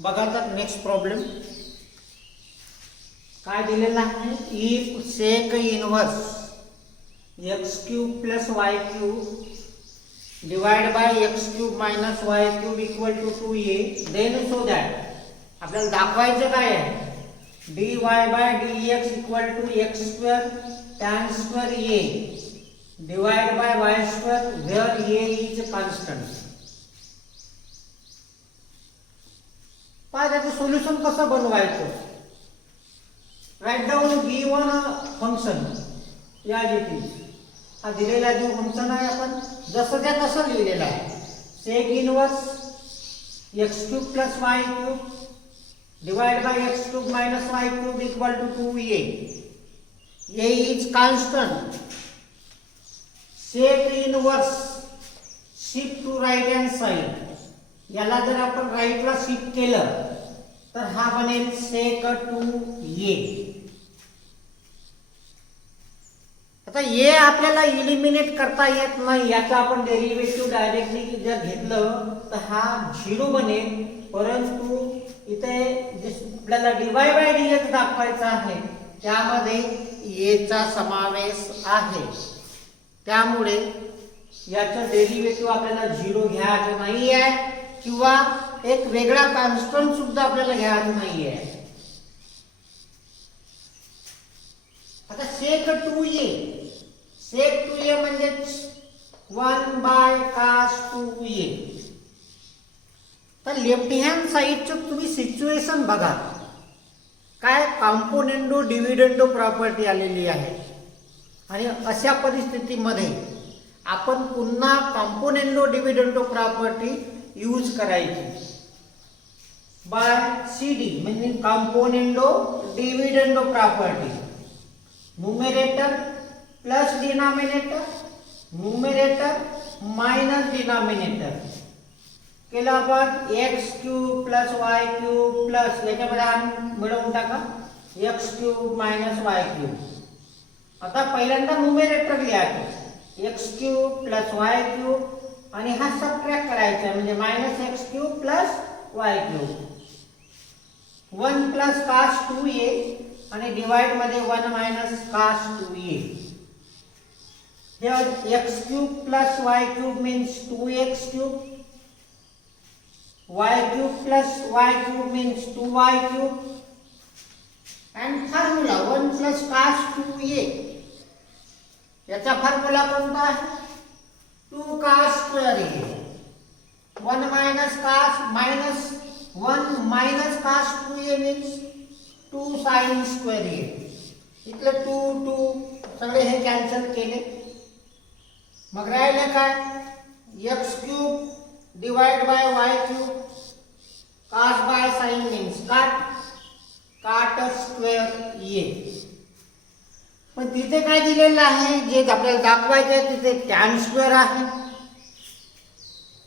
बघा तर next problem काय दिलेला आहे. If sec inverse X cube plus Y cube divide by X cube minus Y cube equal to 2a then so that आपल्याला दाखवायचं काय आहे. dy by dx equal to X square tan square a divide by Y square where a is constant. त्याचं solution कसं बनवायचं. Right down given function या इथे हा दिलेला जो फंक्शन आहे आपण जसं त्या तसं लिहिलेलं आहे. Sec inverse X cube plus Y cube divide by X cube minus Y cube equal to 2a. a is constant. Sec inverse shift to right hand side. याला जर आपण राईटला शिफ्ट केलं तर हा बनेल सेक 2a. आता a आपल्याला इलिमिनेट करता येत नाही. याचा आपण डेरिव्हेटिव्ह डायरेक्टली जर घेतलं तर हा 0 बनेल. परंतु इथे जे आपल्याला dy बाय dx दाखवायचा आहे त्यामध्ये a चा समावेश आहे. त्यामुळे याचं डेरिव्हेटिव्ह आपल्याला 0 घ्यायचं नाही आहे किंवा एक वेगळा कॉन्स्टंट सुद्धा आपल्याला घ्यायचा नाही आहे. आता सेक 2a म्हणजे 1 बाय cos 2a. तर लेफ्ट हँड साइडचं तुम्ही सिच्युएशन बघा. काय कॉम्पोनेंडो डिव्हिडंडो प्रॉपर्टी आलेली आहे आणि अशा परिस्थितीमध्ये आपण पुन्हा कॉम्पोनेंडो डिव्हिडंडो प्रॉपर्टी यूज करायची. बाय CD म्हणजे componendo dividendo property. Numerator plus denominator numerator minus denominator केला आपण x cube plus Y cube plus याच्यामध्ये मिळवून टाका x cube minus Y cube. आता पहिल्यांदा न्यूमरेटर लिहायचं x cube plus Y cube आणि हा सबट्रॅक्ट करायचा म्हणजे minus x cube plus Y cube. 1 plus cos 2a आणि डिवाइड मध्ये 1 minus cos 2a. Here x cube plus y cube means 2x cube. Y cube plus y cube means 2y cube. And formula 1 plus cos 2a. याचा formula कोणता आहे 2 cos square a. 1 minus cos minus 1 minus cos 2a means 2 sin square a. इथले 2 सगळे हे cancel केले. मग राहिले काय x cube divide by y cube cos bye sin means cot square a. पण तिथे काय दिलेलं आहे जे आपल्याला दाखवायचं आहे तिथे tan स्क्वेअर आहे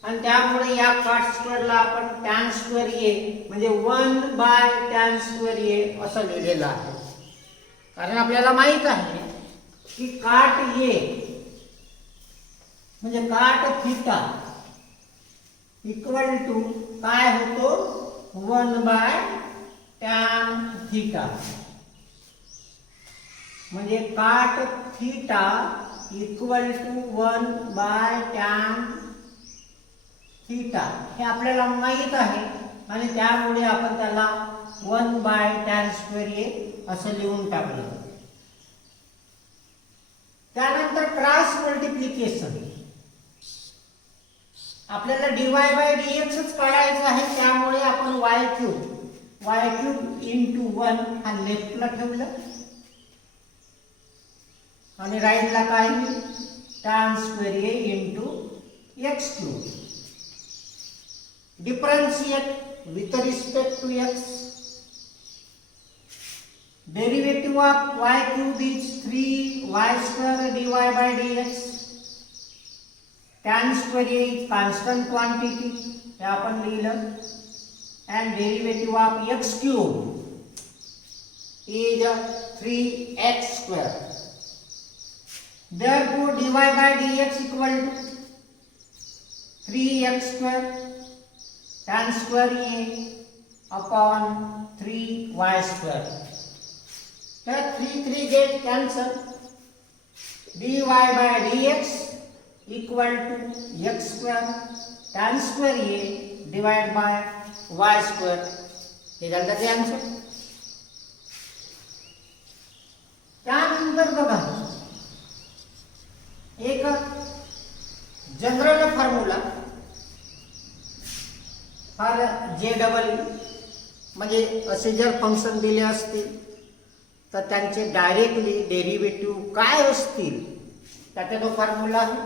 आणि त्यामुळे या cot स्क्वेअरला आपण tan स्क्वेअर a म्हणजे 1 बाय tan स्क्वेअर a असं लिहिलेलं आहे. कारण आपल्याला माहित आहे की cot a म्हणजे cot थीटा इक्वल टू काय होतो 1 बाय tan थीटा. म्हणजे cot theta equal to 1 by tan theta हे आपल्याला माहित आहे आणि त्यामुळे आपण त्याला 1 बाय tan स्क्वेअर a असं लिहून टाकलं. त्यानंतर क्रॉस मल्टिप्लिकेशन आपल्याला dy बाय dx च काढायचं आहे. त्यामुळे आपण y क्यूब इंटू 1 हा लेफ्टला ठेवलं आणि राईटला काय tan square a into x cube. Differentiate with respect to x. Derivative of y cube is 3y square dy by dx. tan square a is constant quantity हे आपण लिहिलं. and derivative of x cube is 3x square. Therefore dy by dx equal to 3x square tan square a upon 3y square. Here 3 get cancelled. dy by dx equal to x square tan square a divided by y square. हे झालं त्याचे answer. त्यानंतर बघा एक general formula फार जे double म्हणजे असे जर फंक्शन दिले असतील तर त्यांचे डायरेक्टली डेरिव्हेटिव्ह काय असतील त्याचा तो फॉर्म्युला आहे.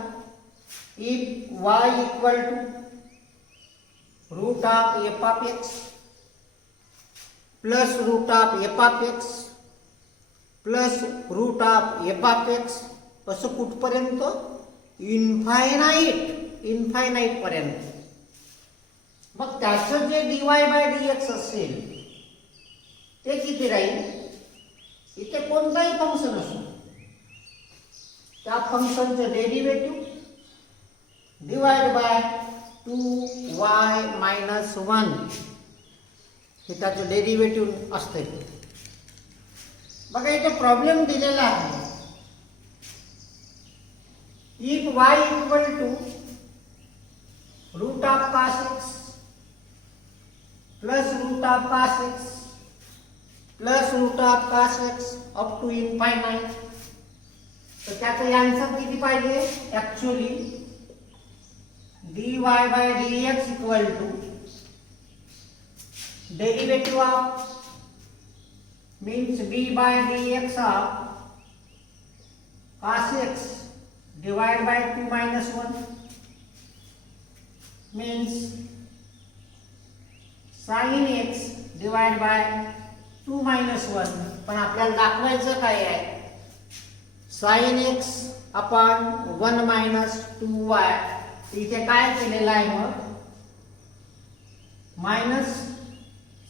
If y equal to root of F of X plus root of F of X plus root of F of X असं कुठपर्यंत इन्फायनाईट पर्यंत. मग त्याचं जे dy बाय dx असेल ते किती राहील. इथे कोणताही फंक्शन असो त्या फंक्शनचं derivative divide by 2y minus 1 हे त्याचं डेरिव्हेटिव्ह असते. बघा इथे प्रॉब्लेम दिलेला आहे. If y equal to root of cos x plus root of cos x plus root of cos x up to infinite, तर त्याचं आन्सर किती पाहिजे. Actually dy by dx equal to derivative of means d by dx of cos x divided by 2 minus 1 means sin x divided by 2 minus 1. पण आपल्याला दाखवायचं काय आहे. sin x upon 1 minus 2y इथे काय केलेलं आहे. मग मायनस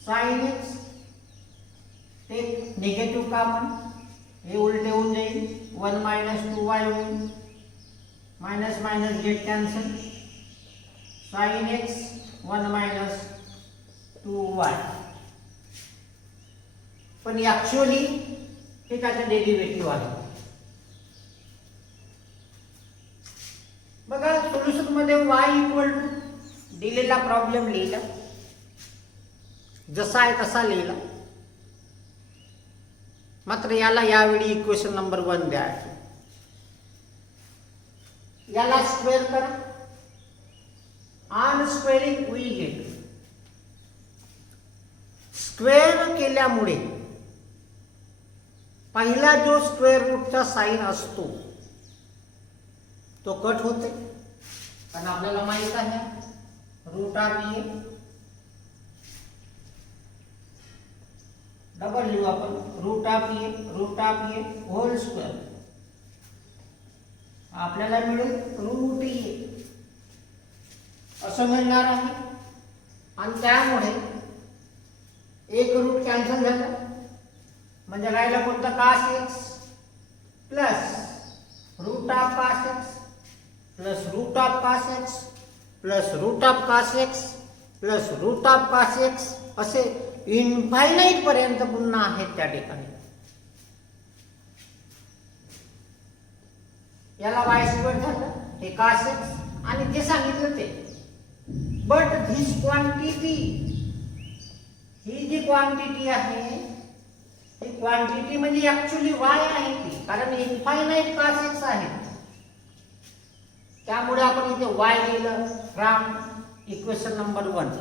sin x ते निगेटिव्ह कॉमन हे उलटे होऊन जाईल. 1 मायनस 2y होईल. Minus minus get cancel. sin x 1 minus 2y. पण ऍक्च्युअली हे त्याचं डेरिव्हेटिव्ह आहे. बघा सोल्युशन मध्ये y इक्वल टू दिलेला प्रॉब्लेम लिहिला जसा आहे तसा लिहिला. मात्र याला यावेळी इक्वेशन नंबर 1 द्यायचे. याला स्क्वेअर करा. On squaring we get. Square केल्यामुळे पहिला जो स्क्वेअर रूटचा साइन असतो तो कट होते. कारण आपल्याला माहित आहे रूट ऑफ ए डबल लिहू आपण. Root of A whole square आपल्याला मिळेल रूट ए असं मिळणार आहे. आणि त्यामुळे एक रूट कॅन्सल झालं म्हणजे राहिलं कोणतं cos x plus root of cos x plus root of cos x plus root of cos x plus root of cos x असे इनफायनाइट पर्यंत पुन्हा आहेत त्या ठिकाणी. याला y स्क्वेअर झालं हे cos x आणि ते सांगितलं ते. बट धिस क्वांटिटी ही जी क्वांटिटी आहे ही क्वांटिटी म्हणजे ऍक्च्युअली y आहे ती. कारण इनफायनाइट cos x आहे त्यामुळे आपण इथे y लिहिलं फ्रॉम इक्वेशन नंबर 1.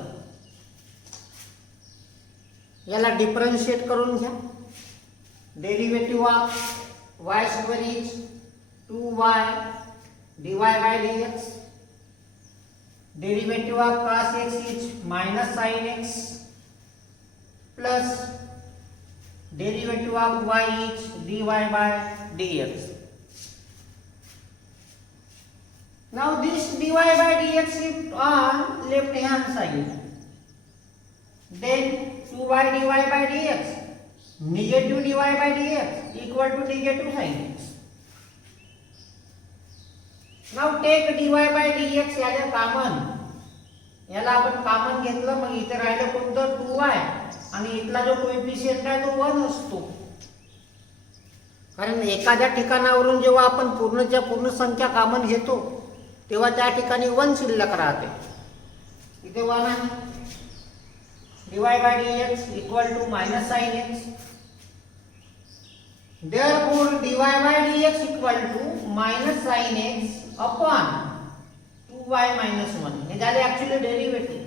याला डिफरन्शिएट करून घ्या. Derivative of y square is 2y dy by dx. Derivative of cos x is minus sin x plus derivative of y is dy by dx. Now this dy by dx is on left hand side. Then 2y dy by dx negative dy by dx equal to negative sin x. Now take dy by dx as a common. याला आपण common घेतलं, मग इथे राहिलं कोणतं 2y, आणि इथला जो कोएफिशियंट आहे तो 1 असतो. कारण एखाद्या ठिकाणावरून जेव्हा आपण पूर्णच्या पूर्ण संख्या कॉमन घेतो तेव्हा त्या ठिकाणी 1 शिल्लक राहते. इथे 1 आहे. dy by dx equal to minus sin x. Therefore dy by dx equal to minus sin x upon 2y minus 1. हे झाले ऍक्च्युअली डेरिव्हेटिव्ह.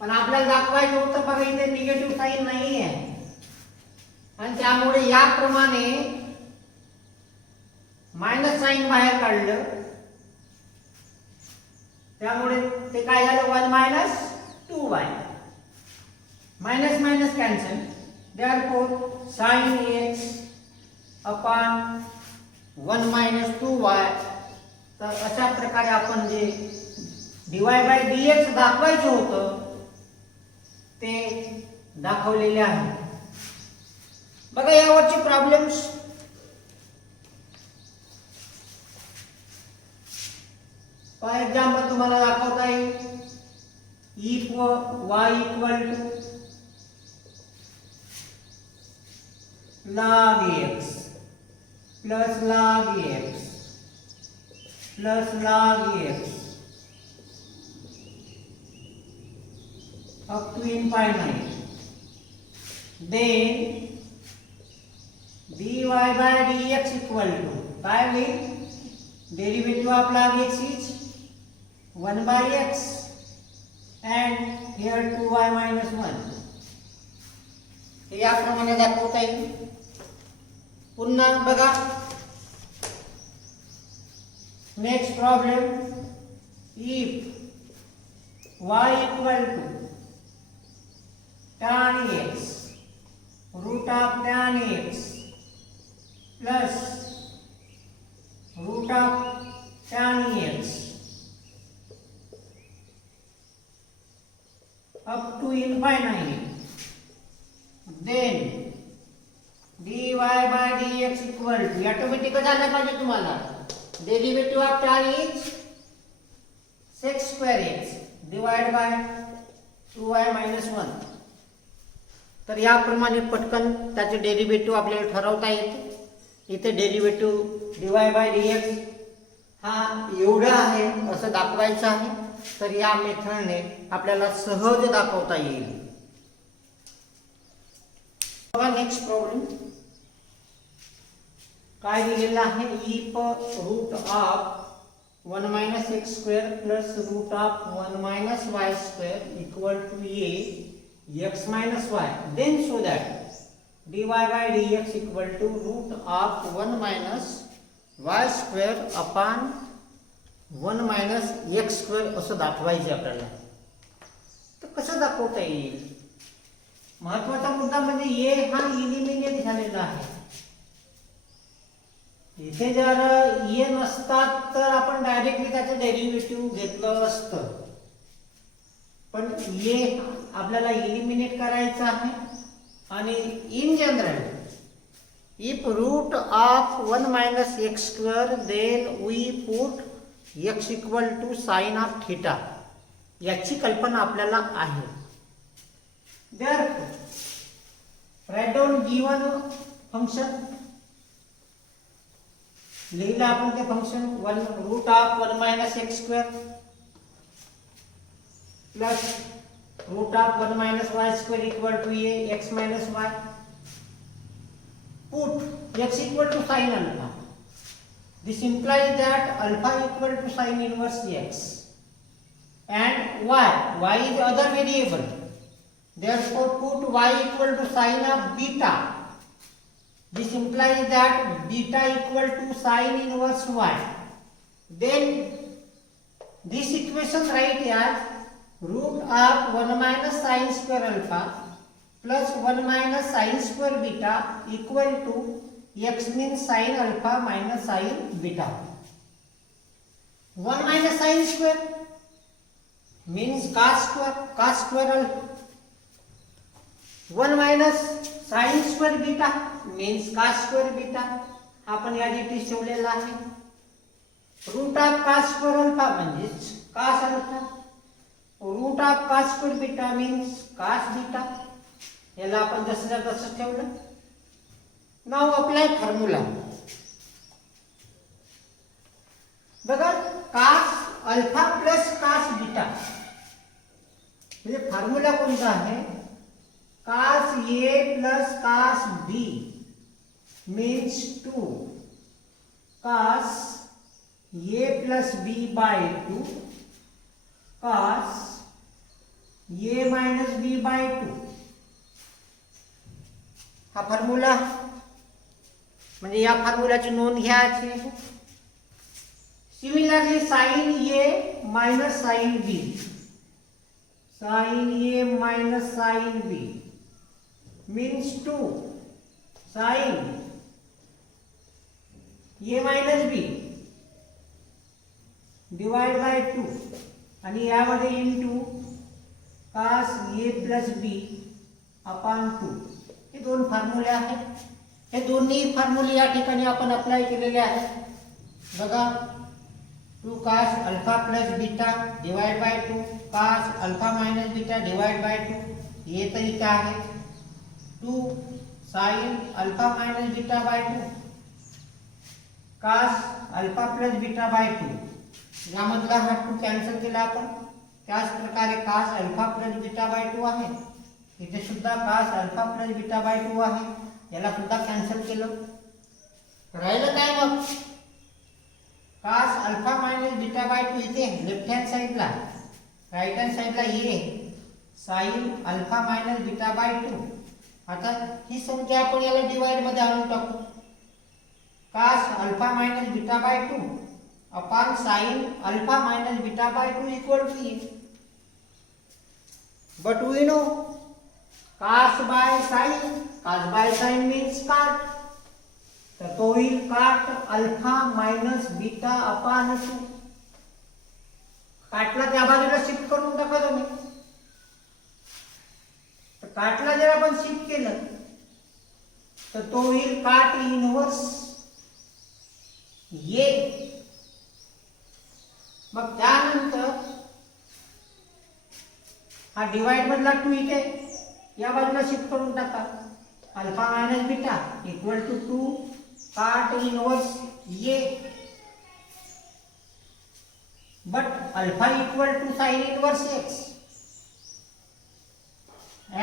पण आपल्याला दाखवायचं होतं बघा इथे निगेटिव्ह साइन नाही आहे, आणि त्यामुळे याप्रमाणे मायनस साइन बाहेर काढलं, त्यामुळे ते काय झालं 1 minus 2y. Minus minus cancel. Therefore sin x upon 1 minus 2y. तर अशा प्रकारे आपण जे dy by dx दाखवायचं होतं ते दाखवलेले आहे. बघा यावरची प्रॉब्लेम्स. फॉर एक्झाम्पल तुम्हाला दाखवता येईल if y equal to log x plus log x plus log x up to infinite, then dy by dx equal to काय होईल? Derivative of log x is 1 by x and here 2y minus 1. हे याप्रमाणे दाखवता येईल. पुन्हा बघा next problem. If y equal to tan x root of tan x plus root of tan x up to infinite, then dy by dx equal to automatic झालं पाहिजे तुम्हाला derivative of tan is sec square x divided by 2y minus 1. तर याप्रमाणे पटकन त्याचे derivative आपल्याला ठरवता येते. इथे डेरिव्हेटिव्ह dy by dx हा एवढा आहे असं दाखवायचं आहे. तर या मेथडने आपल्याला सहज दाखवता येईल. बघा नेक्स्ट प्रॉब्लेम काय दिलेला आहे. If root of 1 minus x square plus root of 1 minus y square equal to a x minus y, then show that dy by dx equal to root of 1 minus y square upon 1 minus x square असं दाखवायचे आपल्याला. तर कसं दाखवता येईल? महत्वाचा मुद्दा म्हणजे a हा इलिमिनेट झालेला आहे. इथे जर a नसतात तर आपण डायरेक्टली त्याचं डेरिव्हेटिव्ह घेतलं असतं, पण a आपल्याला इलिमिनेट करायचं आहे. आणि in general if root of 1 minus x square then we put x equal to sin of theta. याची कल्पना आपल्याला आहे. Therefore write down given function. लिहिलं आपण ते function root of 1 minus x square plus root of 1 minus y square equal to a x minus y. Put x equal to sin alpha. This implies that alpha equal to sin inverse x and y is other variable. Therefore put y equal to sin of beta. This implies that beta equal to sin inverse y. Then this equation write as root of 1 minus sin square alpha plus 1 minus sin square beta equal to x means sin alpha minus sin beta. 1 minus sin square means cos square alpha. 1 minus sin square beta means cos square beta. आपण या details ठेवलेला आहे. रूट of cos square alpha म्हणजे cos alpha cos square beta means cos beta. याला आपण जसं तसं ठेवलं. नाव अप्लाय फॉर्म्युला. बघा cos alpha plus cos beta म्हणजे फॉर्म्युला कोणता आहे? cos A plus cos B means 2 cos A plus B by 2 cos A minus B by 2. हा फॉर्म्युला म्हणजे या फॉर्म्युलाची नोंद घ्यायची. Similarly sin A minus sin B, sin A minus sin B means 2 sin A minus B divide by 2 आणि यामध्ये into cos A plus B upon 2. हे दोन फॉर्म्युले आहेत. हे दोन्ही फॉर्म्युले या ठिकाणी आपण अप्लाय केलेले आहेत. बघा 2 cos alpha plus beta divide by 2 cos alpha minus beta divide by 2. हे तर इथे आहे 2 sin alpha minus beta by 2 cos alpha plus beta by 2. यामधला हा 2 कॅन्सल केला आपण. त्याच प्रकारे cos alpha plus beta by 2 आहे. इथे सुद्धा cos alpha plus beta by 2 आहे. याला सुद्धा कॅन्सल केलं. राहिलं काय मग? cos alpha minus beta by 2 इथे लेफ्ट हँड साइडला, राइट हँड साइडला ये sin alpha minus beta by 2. आता ही संख्या आपण याला डिवाइड मध्ये आणून टाकू. cos alpha minus beta by 2 upon sin alpha minus beta by 2 equal to y. But we know cos bye sin means cot. तर तो होईल cot alpha minus beta upon 2. काटला त्या बाजूला शिफ्ट करून टाका तुम्ही. तर काटला जर आपण शिफ्ट केलं तर तो होईल cot इनवर्स ये. मग त्यानंतर हा डिवाइड मधला 2 इथे या बाजूला शिफ्ट करून टाका. Alpha minus beta equal to 2 cot inverse y. But alpha equal to sin inverse x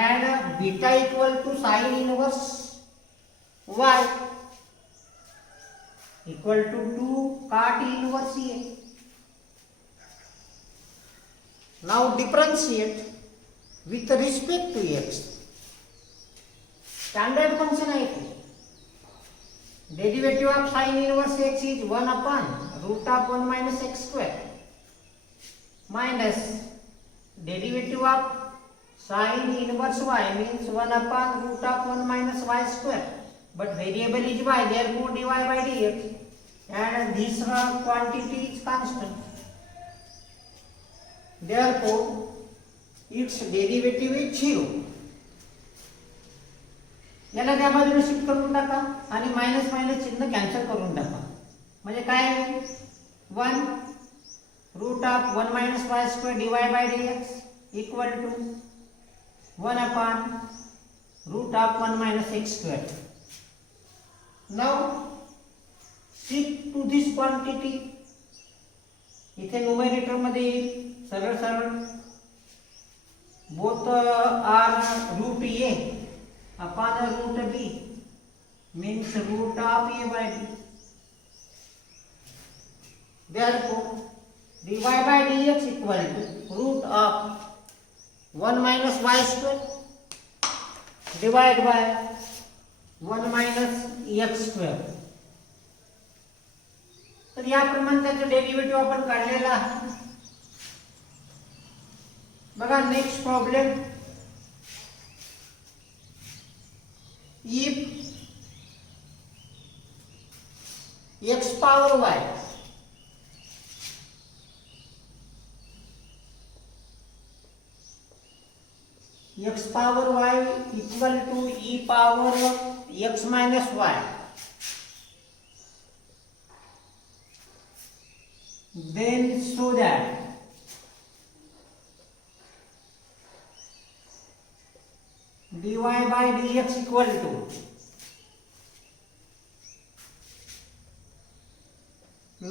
and beta equal to sin inverse y equal to 2 cot inverse y. Now differentiate with respect to x. Standard function है. Derivative of sin inverse x is 1 upon root of 1 minus x square minus derivative of sin inverse y means 1 upon root of 1 minus y square. But variable is y, therefore dy by dx and this quantity is constant. Therefore its derivative is 0. याला त्या बाजूला shift करून टाका आणि minus minus चिन्ह cancel करून टाका. म्हणजे काय होईल 1 root of 1 minus y square divide by dx equal to 1 upon root of 1 minus x square. Now shift to this quantity. इथे न्यूमरेटर मध्ये येईल सरळ सरळ. Both are root a upon root b means root of a by b. Therefore dy by dx equal to root of 1 minus y square divided by 1 minus x square. तर याप्रमाणे त्याचं derivative आपण काढलेला आहे. बघा next problem. if x power y x power y equal to e power x minus y, then show that dy by dx equal to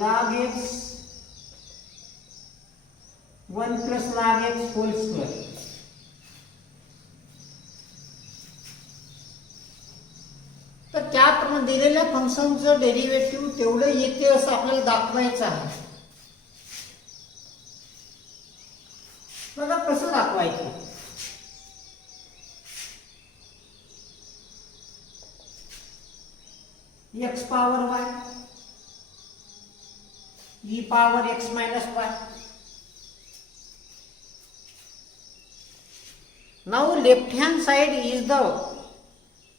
log x 1 plus log x whole square. तर त्याप्रमाणे दिलेल्या फंक्शनचं derivative तेवढं येते असं आपल्याला दाखवायचं आहे. बघा कसं दाखवायचं. x power y e power x minus y. Now left hand side is the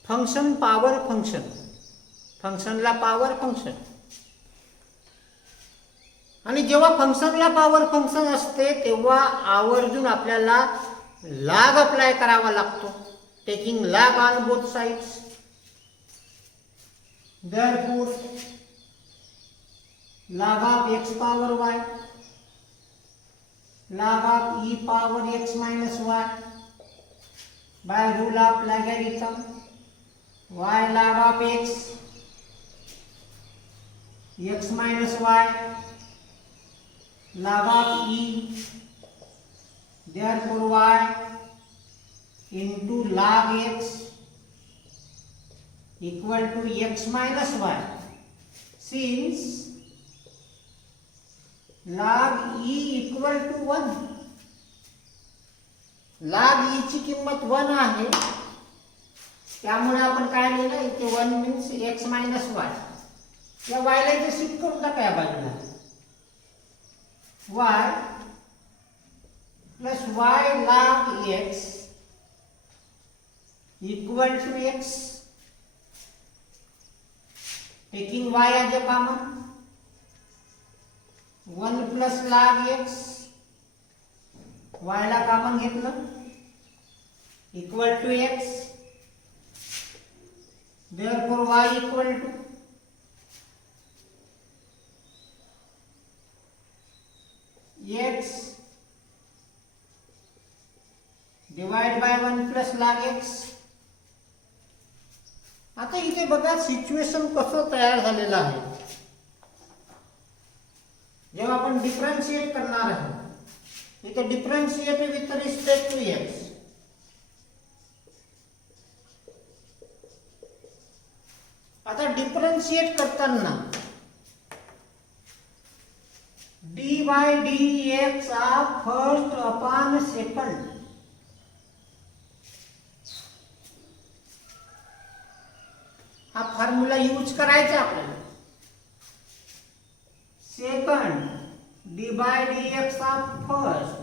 function power function. फंक्शनला पॉवर फंक्शन. आणि जेव्हा फंक्शनला पॉवर फंक्शन असते तेव्हा आवर्जून आपल्याला लॉग अप्लाय करावा लागतो. Taking log on both sides. Therefore log of x power y log of e power x minus y by rule of logarithm y log of x x minus y log of e, therefore y into log x equal to x minus y. Since log e equal to 1, log e ची किंमत 1 आहे, त्यामुळे आपण काय लिहिलं इथे 1 means x minus y. या y ला इथे शिफ्ट करून टाका या बाजूला. y plus y log x equal to x. Taking y as a common, 1 plus log x, y ला कॉमन घेतलं, equal to x. Therefore y equal to x divided by 1 plus log x. आता इथे बघा situation कसं तयार झालेलं आहे. जेव्हा आपण डिफरन्शिएट करणार आहे इथे differentiate with respect to x. आता डिफरन्शिएट करताना dy dx of first upon second हा फॉर्म्युला यूज करायचा आपल्याला. Second dy dx of first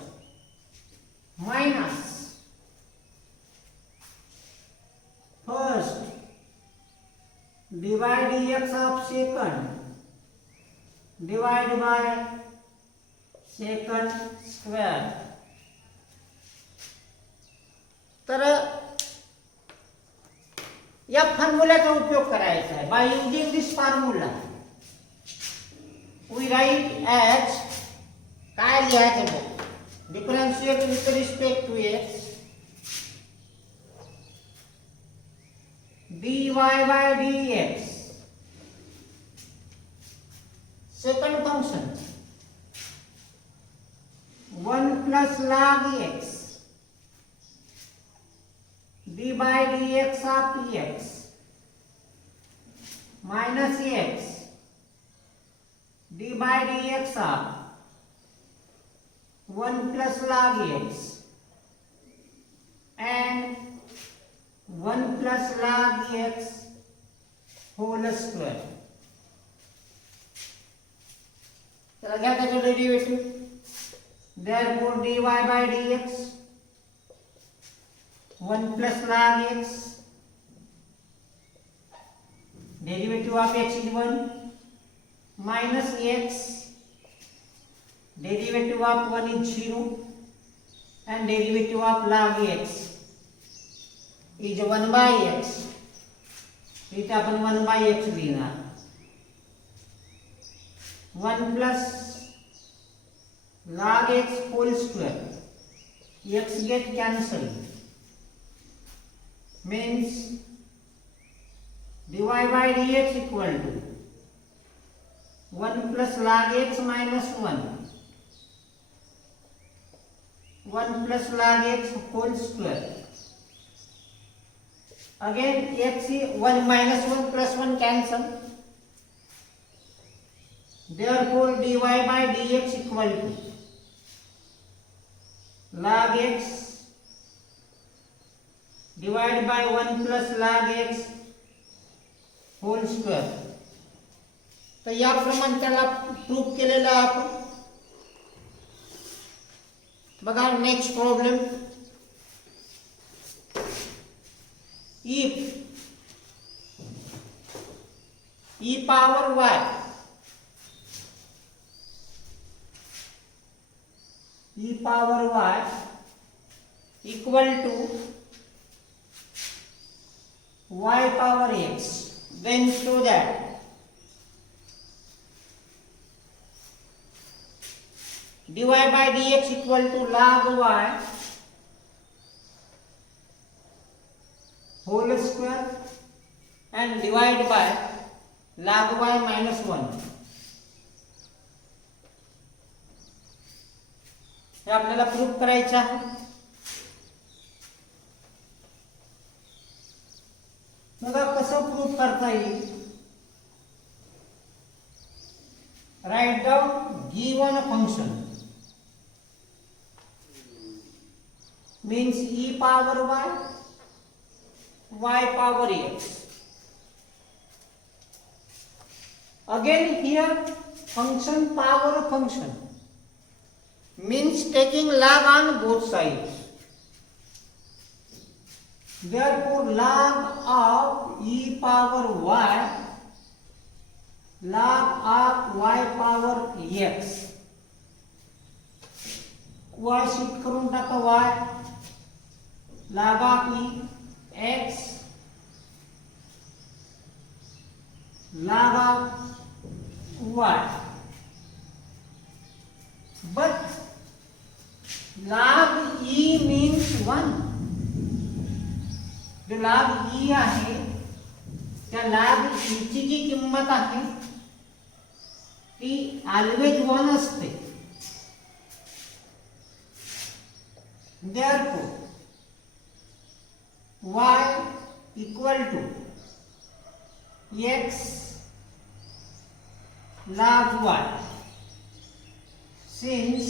minus first dy dx of second divide by second square. तर या फॉर्म्युल्याचा उपयोग करायचा आहे. By using this formula we write as काय लिहायचं बघ. Differentiate with respect to x dy by dx second function 1 plus log x d by dx of x minus x d by dx of 1 plus log x and 1 plus log x whole square. चला घ्या त्याचं derivative. therefore dy by dx 1 plus log x derivative of x is 1 minus x derivative of 1 is 0 and derivative of log x is 1 by x. इथे आपण 1 by x लिहिणार. 1 plus log x whole square. x get cancelled. means dy by dx equal to 1 plus log x minus 1 plus log x whole square. Again x is 1 minus 1 plus 1 cancel. Therefore dy by dx equal to log x divided by 1 plus log x whole square. तर याप्रमाणे त्याला proof केलेला आपण. बघा next problem. if e power y equal to y power x, then show that dy by dx equal to log y whole square and divide by log y minus 1. हे आपल्याला proof करायचं आहे. मग कसं proof करता येईल? Write down given function means e power y power x. Again here function power function means taking log on both sides. Therefore log of e power y log of y power x. y shift करून टाका y log of e x log of y. But log e means 1. जो log e आहे त्या log e ची जी किंमत आहे ती always 1 असते. Therefore y equal to x log y, since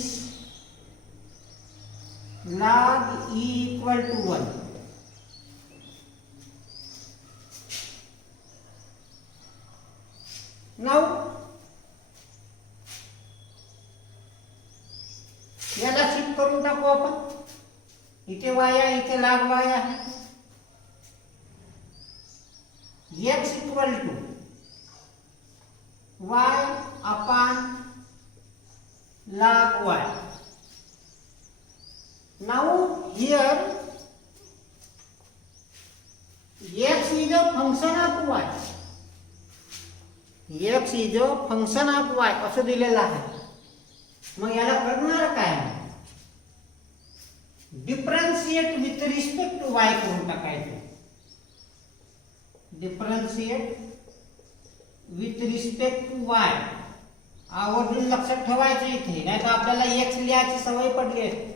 log e equal to 1. Now याला शिफ्ट करून टाकू आपण. इथे y आहे, इथे log y आहे. x equal to y upon log y. Now here x is a function of y. x is a function of y असं दिलेलं आहे. मग याला करणार काय? Differentiate with respect to y करून टाकायचं. Differentiate with respect to y. आवर्जून लक्षात ठेवायचं इथे, नाही तर आपल्याला x लिहायची सवय पडली आहे.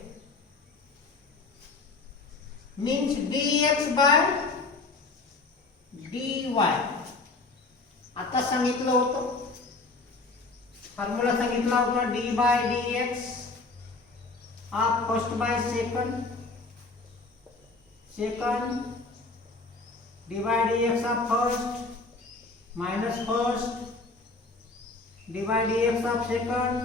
Means dx by dy. आता सांगितलं होतं, फॉर्म्युला सांगितला होता d by dx of first by second, d by dx of first minus first, d by dx of second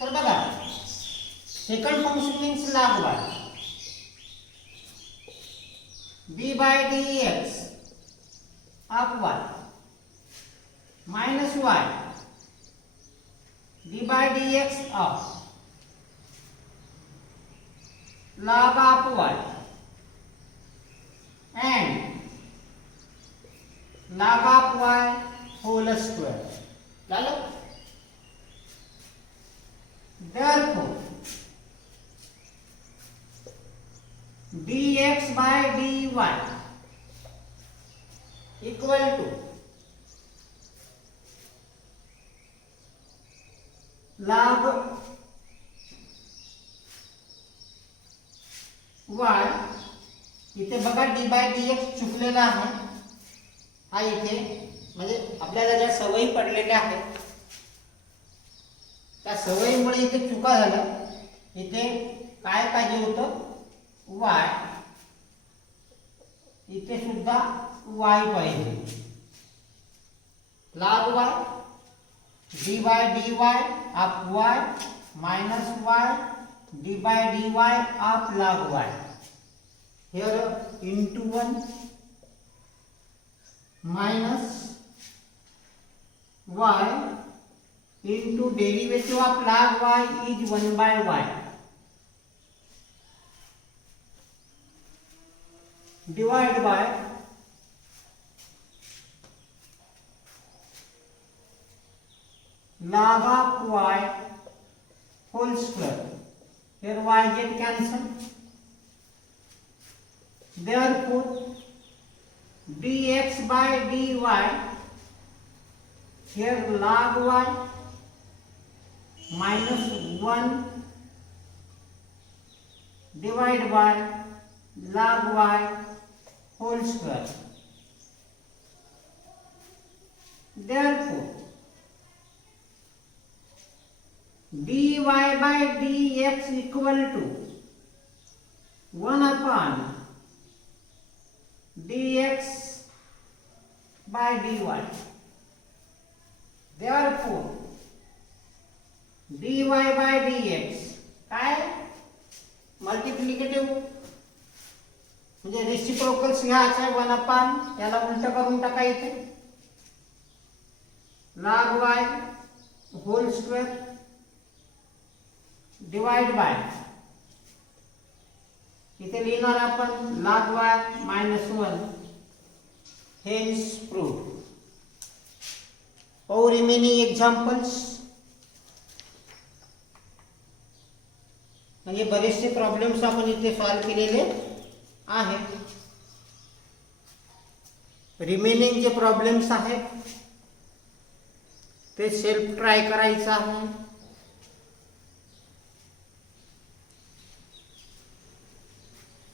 तर बघा second function means log y. d by dx of y minus y d by dx of log of y and log of y whole square. झालं. Therefore, dx by dy equal to log y, इथे बघा D bye D x चुकलेला आहे हा इथे, म्हणजे आपल्याला ज्या सवयी पडलेल्या आहेत त्या सवयीमुळे इथे चुका झाल्या. इथे काय पाहिजे होतं y, इथे सुद्धा y पाहिजे. log y dy dy of y minus y d by dy of log y. Here into 1 minus y into derivative of log y is 1 by y divided by log of y whole square. Here y get cancelled. Therefore, dx by dy, here log y minus 1 divided by log y whole square. Therefore, dy by dx equal to 1 upon dx by dy. Therefore, dy by dx काय multiplicative म्हणजे reciprocals घ्यायचं आहे 1 upon, याला उलट करून टाका इथे log y whole square divide by, इथे लिहिणार आपण log y minus 1. Hence proved. All remaining examples, म्हणजे बरेचसे प्रॉब्लेम्स आपण इथे सॉल्व केलेले आहेत. रिमेनिंग जे प्रॉब्लेम्स आहेत ते सेल्फ ट्राय करायचं आहे.